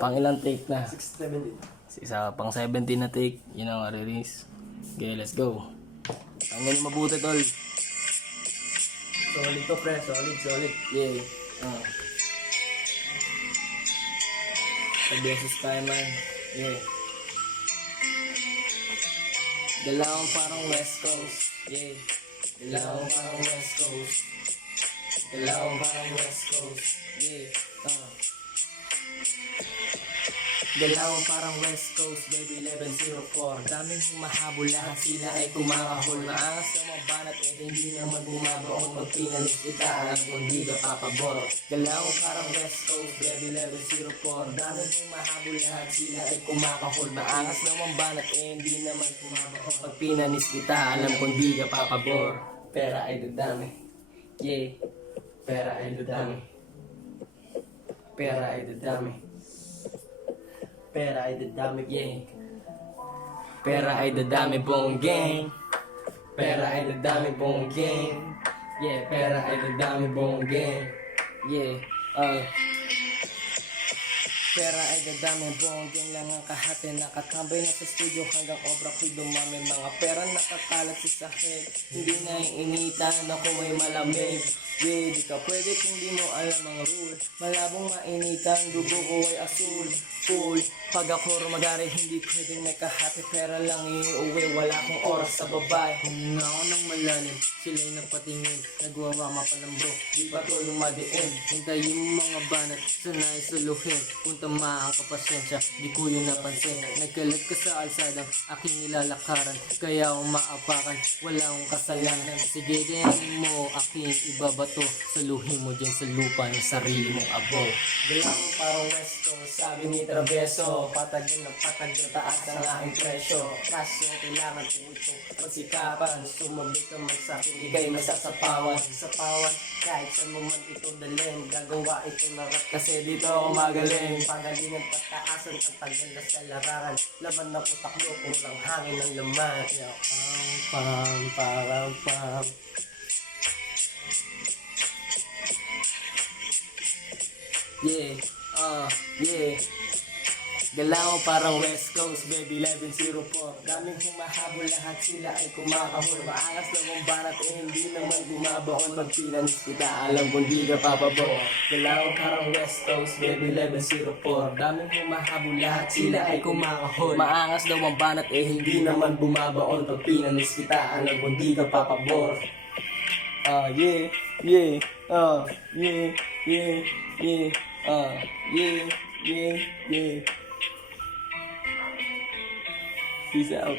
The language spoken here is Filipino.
Pang ilang take na? 6-17. Isa pang 17 na take. Yun ang release. Okay, let's go. Ang ganyan mabuti, tol. Solid to, pre. Solid. Yeah. Sa beses tayo, man. Yeah. Dalawang parang West Coast. Yeah. Dalawang parang West Coast. Dalawang parang West Coast. Yeah. Dalawang parang West Coast, baby 1104. Daming humahabol, lahat sila ay kumakahol. Maangas na mabanat, hindi naman bumabaon. Pag pinalis kita, alam kung di ka papabor. Dalawang parang West Coast, baby 1104. Daming humahabol, lahat sila ay kumakahol. Maangas na mabanat, hindi naman bumabaon. Pag pinalis kita, alam kung di ka papabor. Pera ay dadami, yeah. Pera ay dadami. Pera ay dadami. Pera ay dadami, Yeah. Pera ay dadami pong gang. Pera ay dadami pong gang. Yeah, pera ay dadami pong gang. Yeah, pera ay dadami pong gang lang ang kahati. Nakatambay na sa studio hanggang obra ko'y dumami. Mga pera nakakalat sa sahig. Hindi na iinitan ako may malamig. Yeah, di ka pwede kung di mo alam ang rule. Malabong mainitan, dugo ko ay asul. Full, pag ako rumagari, hindi pwedeng nakahati. Pera lang iuwi, wala akong oras sa babae. Huminga ako ng malalim, sila'y napatingin. Nagwawama pa lang bro, di pa to lumadiin. Hintayin mo mga banat, sanay suluhin. Kung tama ang kapasensya, di ko yun napansin. Nagkalat ka sa alsadang aking nilalakaran. Kaya umaapakan, wala akong kasalanan. Sige, kayanin mo aking ibabato. Saluhin mo dyan sa lupa ng sarili mong abo. Galang parang West Coast, sabi ni Traveso. Patagin na taas ang aking presyo. Kaso kailangan kong itong pagsikapan. Sumabi ka man sa akin, ikay masasapawan. Sapawan, kahit saan mo man ito dalhin. Gagawa ito na rap kasi dito ako magaling. Pagalingan pataasan, ang tagal na sa larangan. Laban na utaklo, puro lang hangin ng laman. Pam, pam, pam. Yeah, yeah. Galaw parang West Coast, baby 1104. Daming humahabol, lahat sila ay kumakahol. Maangas na mong banat, hindi naman bumabaon. Pag pinanis kita, alam kung di ka papabo. Galaw parang West Coast, baby 1104. Daming humahabol, lahat sila ay kumakahol. Maangas na mong banat, hindi naman bumabaon. Pag pinanis kita, alam kung di ka papabor. Yeah, yeah, yeah, yeah, yeah, yeah, yeah, yeah. Peace out.